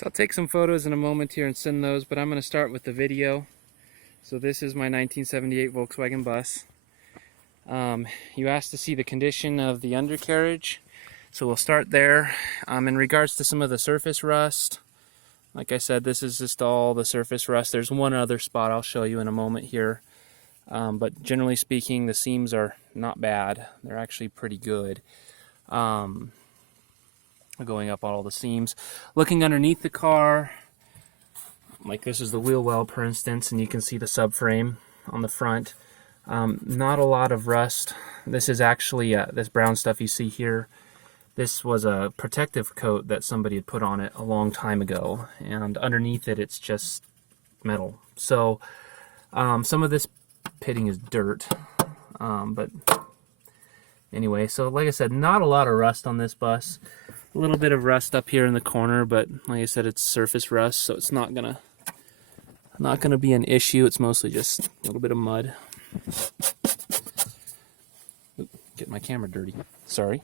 So I'll take some photos in a moment here and send those, but I'm going to start with the video. So this is my 1978 Volkswagen bus. You asked to see the condition of the undercarriage, so we'll start there. In regards to some of the surface rust, like I said, this is just all the surface rust. There's one other spot I'll show you in a moment here, but generally speaking, the seams are not bad. They're actually pretty good. Going up all the seams. Looking underneath the car, like this is the wheel well, for instance, and you can see the subframe on the front. Not a lot of rust. This is actually this brown stuff you see here. This was a protective coat that somebody had put on it a long time ago, and underneath it it's just metal. So some of this pitting is dirt, but anyway, so like I said, not a lot of rust on this bus. A little bit of rust up here in the corner, but like I said, it's surface rust, so it's not gonna be an issue. It's mostly just a little bit of mud. Oop, get my camera dirty. Sorry.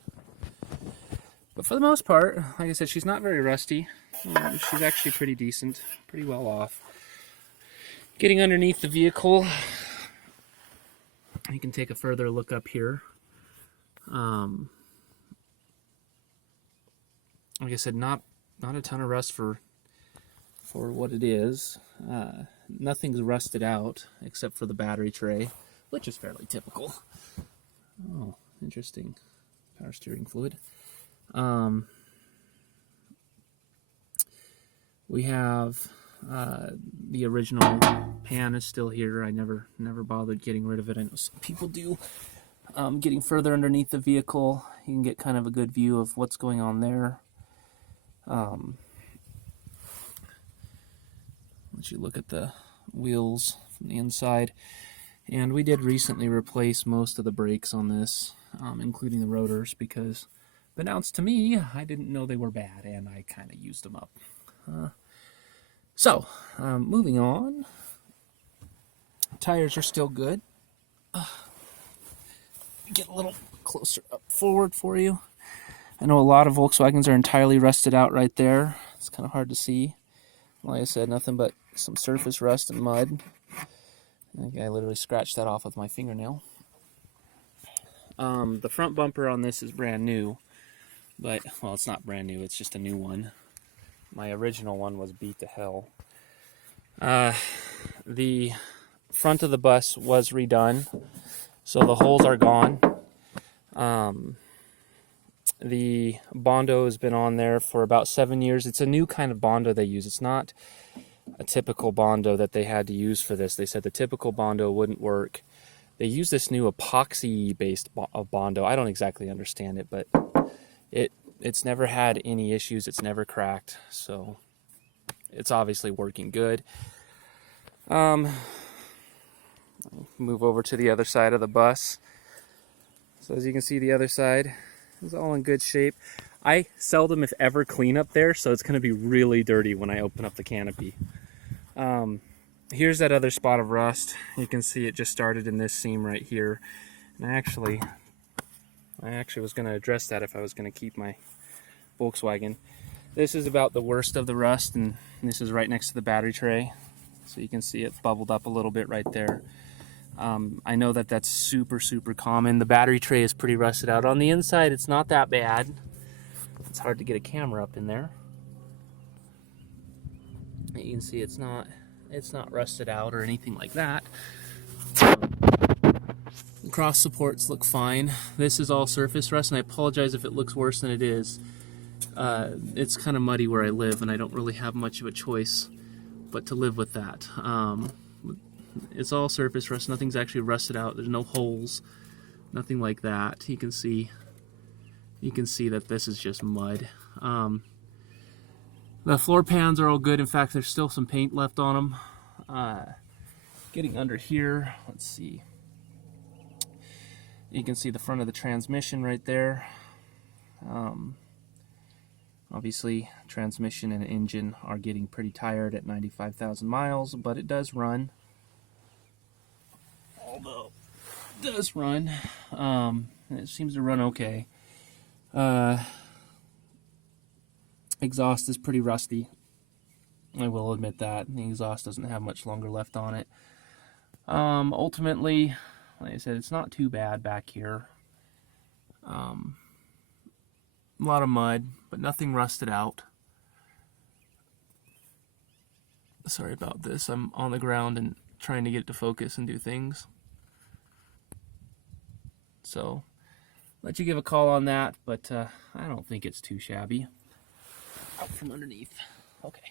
But for the most part, like I said, she's not very rusty. She's actually pretty decent, pretty well off. Getting underneath the vehicle, you can take a further look up here. Like I said, not a ton of rust for what it is. Nothing's rusted out except for the battery tray, which is fairly typical. Oh, interesting. Power steering fluid. We have the original pan is still here. I never bothered getting rid of it. I know some people do. Getting further underneath the vehicle, you can get kind of a good view of what's going on there. Let you look at the wheels from the inside, and we did recently replace most of the brakes on this, including the rotors, because unbeknownst to me, I didn't know they were bad, and I kind of used them up. Moving on. Tires are still good. Get a little closer up forward for you. I know a lot of Volkswagens are entirely rusted out right there. It's kind of hard to see. Like I said, nothing but some surface rust and mud. I literally scratched that off with my fingernail. The front bumper on this is brand new, but, well, it's not brand new, it's just a new one. My original one was beat to hell. The front of the bus was redone, so the holes are gone. The Bondo has been on there for about 7 years. It's a new kind of Bondo they use. It's not a typical Bondo that they had to use for this. They said the typical Bondo wouldn't work. They use this new epoxy-based Bondo. I don't exactly understand it, but it's never had any issues. It's never cracked, so it's obviously working good. Move over to the other side of the bus. So as you can see, the other side is all in good shape. I seldom, if ever, clean up there, so it's going to be really dirty when I open up the canopy. Here's that other spot of rust. You can see it just started in this seam right here. And I actually was going to address that if I was going to keep my Volkswagen. This is about the worst of the rust, and this is right next to the battery tray. So you can see it bubbled up a little bit right there. I know that that's super common. The battery tray is pretty rusted out. On the inside, it's not that bad. It's hard to get a camera up in there. You can see it's not rusted out or anything like that. The cross supports look fine. This is all surface rust, and I apologize if it looks worse than it is. It's kind of muddy where I live, and I don't really have much of a choice but to live with that. It's all surface rust. Nothing's actually rusted out. There's no holes, nothing like that. You can see that this is just mud. The floor pans are all good. In fact, there's still some paint left on them. Getting under here, let's see. You can see the front of the transmission right there. Obviously, transmission and engine are getting pretty tired at 95,000 miles, but it does run. Although it does run, and it seems to run okay. Exhaust is pretty rusty. I will admit that. The exhaust doesn't have much longer left on it. Ultimately, like I said, it's not too bad back here. A lot of mud, but nothing rusted out. Sorry about this. I'm on the ground and trying to get it to focus and do things. So, let you give a call on that, but I don't think it's too shabby. Out from underneath. Okay.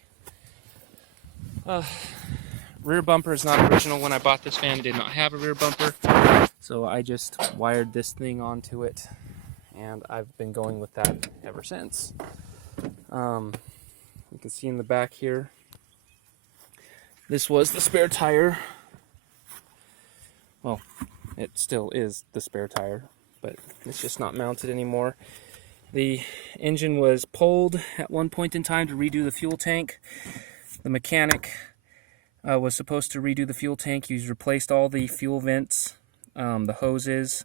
Rear bumper is not original. When I bought this van, it did not have a rear bumper. So I just wired this thing onto it, and I've been going with that ever since. You can see in the back here, this was the spare tire. Well, it still is the spare tire, but it's just not mounted anymore. The engine was pulled at one point in time to redo the fuel tank. The mechanic was supposed to redo the fuel tank. He's replaced all the fuel vents, the hoses,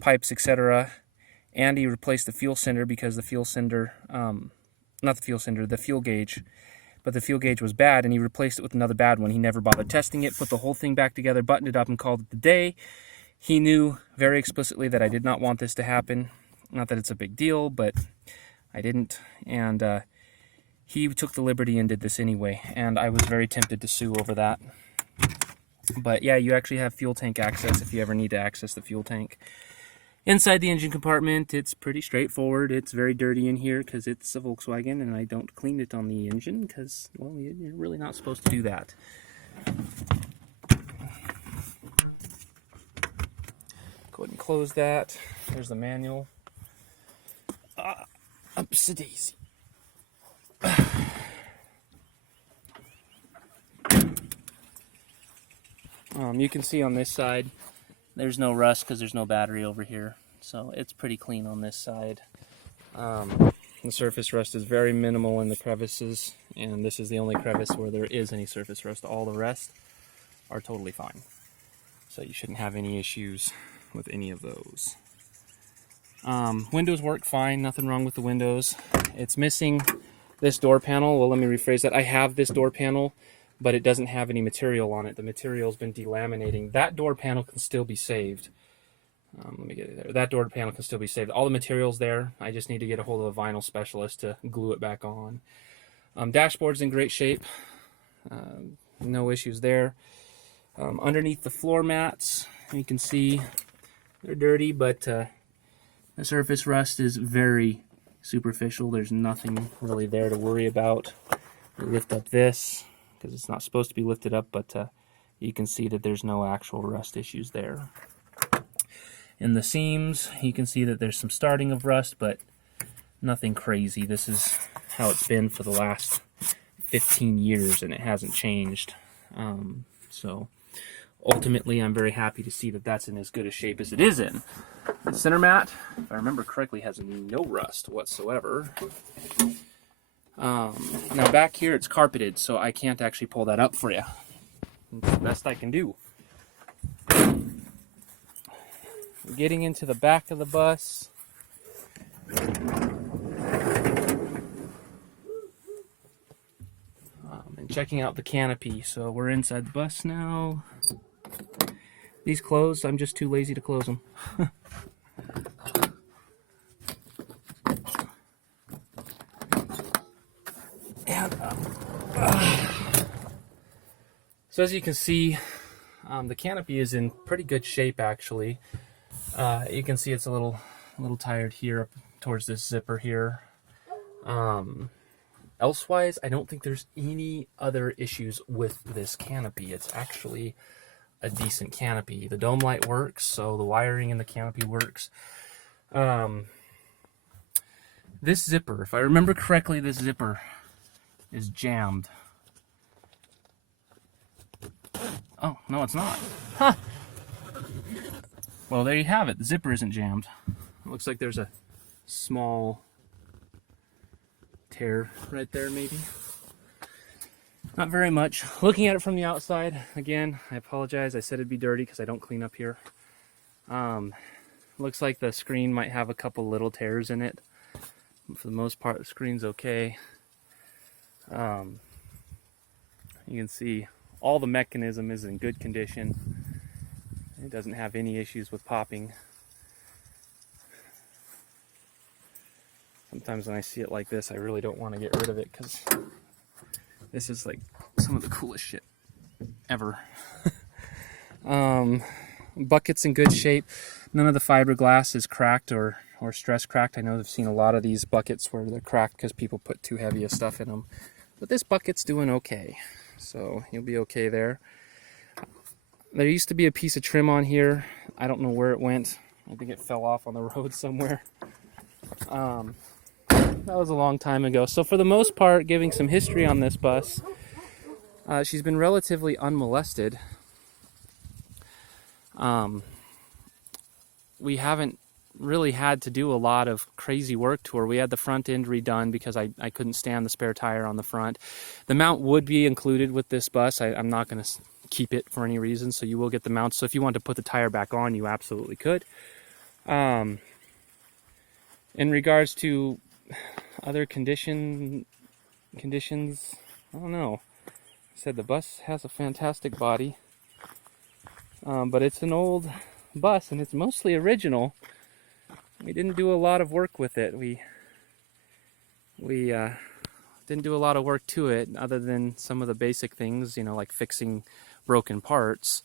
pipes, etc. And he replaced the fuel cylinder because the fuel cylinder, not the fuel cylinder, the fuel gauge. But the fuel gauge was bad, and he replaced it with another bad one. He never bothered testing it, put the whole thing back together, buttoned it up, and called it the day. He knew very explicitly that I did not want this to happen. Not that it's a big deal, but I didn't. And he took the liberty and did this anyway, and I was very tempted to sue over that. But yeah, you actually have fuel tank access if you ever need to access the fuel tank. Inside the engine compartment, it's pretty straightforward. It's very dirty in here because it's a Volkswagen, and I don't clean it on the engine because, well, you're really not supposed to do that. Go ahead and close that. There's the manual. Upsie-daisy. You can see on this side, there's no rust because there's no battery over here. So it's pretty clean on this side. The surface rust is very minimal in the crevices, and this is the only crevice where there is any surface rust. All the rest are totally fine. So you shouldn't have any issues with any of those. Windows work fine, nothing wrong with the windows. It's missing this door panel. Well, let me rephrase that. I have this door panel, but it doesn't have any material on it. The material's been delaminating. That door panel can still be saved. Let me get it there. That door panel can still be saved. All the material's there. I just need to get a hold of a vinyl specialist to glue it back on. Dashboard's in great shape. No issues there. Underneath the floor mats, you can see they're dirty, but the surface rust is very superficial. There's nothing really there to worry about. We lift up this because it's not supposed to be lifted up, but you can see that there's no actual rust issues there. In the seams, you can see that there's some starting of rust, but nothing crazy. This is how it's been for the last 15 years, and it hasn't changed. So ultimately, I'm very happy to see that that's in as good a shape as it is in. The center mat, if I remember correctly, has no rust whatsoever. Now back here, it's carpeted, so I can't actually pull that up for you. It's the best I can do. Getting into the back of the bus. And checking out the canopy. So we're inside the bus now. These closed, I'm just too lazy to close them. And, so as you can see, the canopy is in pretty good shape actually. You can see it's a little tired here up towards this zipper here. Elsewise, I don't think there's any other issues with this canopy. It's actually a decent canopy. The dome light works, so the wiring in the canopy works. This zipper, if I remember correctly, this zipper is jammed. Oh, no, it's not. Huh. Well, there you have it. The zipper isn't jammed. It looks like there's a small tear right there, maybe. Not very much. Looking at it from the outside, again, I apologize. I said it'd be dirty because I don't clean up here. Looks like the screen might have a couple little tears in it. For the most part, the screen's okay. You can see all the mechanism is in good condition. It doesn't have any issues with popping. Sometimes when I see it like this, I really don't want to get rid of it because this is like some of the coolest shit ever. Bucket's in good shape. None of the fiberglass is cracked or stress cracked. I know I've seen a lot of these buckets where they're cracked because people put too heavy of stuff in them. But this bucket's doing okay, so you'll be okay there. There used to be a piece of trim on here. I don't know where it went. I think it fell off on the road somewhere. That was a long time ago. So for the most part, giving some history on this bus, she's been relatively unmolested. We haven't really had to do a lot of crazy work to her. We had the front end redone because I couldn't stand the spare tire on the front. The mount would be included with this bus. I'm not going to keep it for any reason, so you will get the mount. So if you want to put the tire back on, you absolutely could. In regards to other conditions, I don't know. I said the bus has a fantastic body, but it's an old bus and it's mostly original. We didn't do a lot of work with it. We didn't do a lot of work to it other than some of the basic things, you know, like fixing broken parts,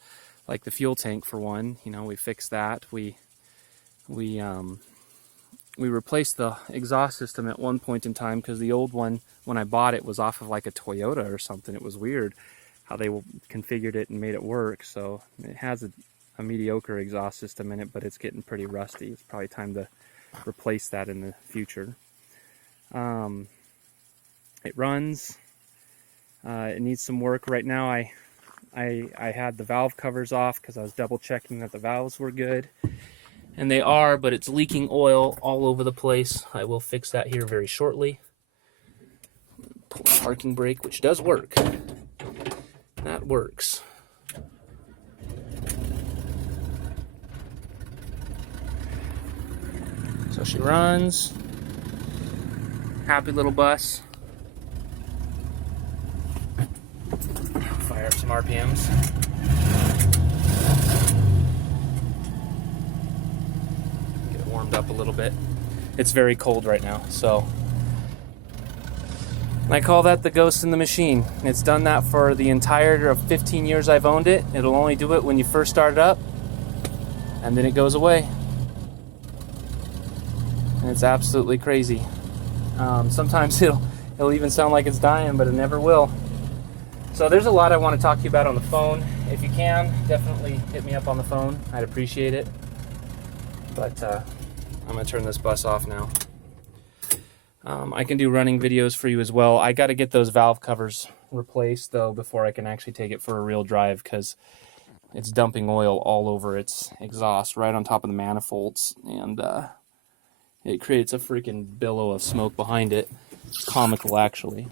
like the fuel tank for one. You know, we fixed that. We replaced the exhaust system at one point in time because the old one, when I bought it, was off of like a Toyota or something. It was weird how they configured it and made it work. So it has a mediocre exhaust system in it, but it's getting pretty rusty. It's probably time to replace that in the future. It runs. It needs some work. Right now I had the valve covers off because I was double checking that the valves were good. And they are, but it's leaking oil all over the place. I will fix that here very shortly. Pull the parking brake, which does work. That works. So she runs. Happy little bus. Fire up some RPMs. Get it warmed up a little bit. It's very cold right now, so I call that the ghost in the machine. It's done that for the entire of 15 years I've owned it. It'll only do it when you first start it up, and then it goes away. And it's absolutely crazy. Sometimes it'll even sound like it's dying, but it never will. So there's a lot I want to talk to you about on the phone. If you can, definitely hit me up on the phone. I'd appreciate it. But I'm going to turn this bus off now. I can do running videos for you as well. I got to get those valve covers replaced, though, before I can actually take it for a real drive, because it's dumping oil all over its exhaust, right on top of the manifolds, and it creates a freaking billow of smoke behind it. It's comical, actually.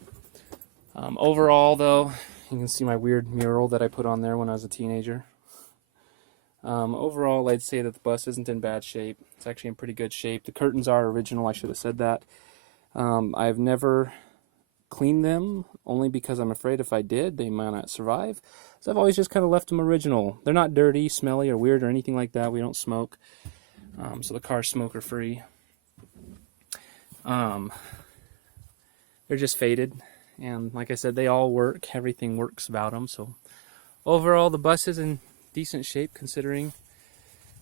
Overall, though, you can see my weird mural that I put on there when I was a teenager. Overall, I'd say that the bus isn't in bad shape. It's actually in pretty good shape. The curtains are original. I should have said that. I've never cleaned them, only because I'm afraid if I did, they might not survive. So I've always just kind of left them original. They're not dirty, smelly, or weird, or anything like that. We don't smoke. So the car's smoker free. They're just faded. And like I said, they all work. Everything works about them. So overall, the bus is in decent shape, considering,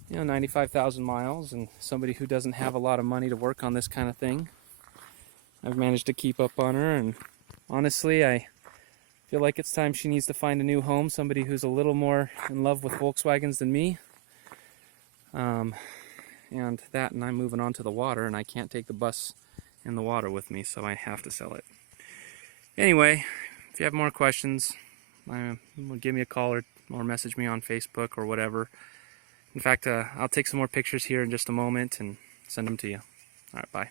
95,000 miles, and somebody who doesn't have a lot of money to work on this kind of thing. I've managed to keep up on her, and honestly, I feel like it's time she needs to find a new home, somebody who's a little more in love with Volkswagens than me. And I'm moving on to the water, and I can't take the bus in the water with me, so I have to sell it. Anyway, if you have more questions, give me a call or message me on Facebook or whatever. In fact, I'll take some more pictures here in just a moment and send them to you. All right, bye.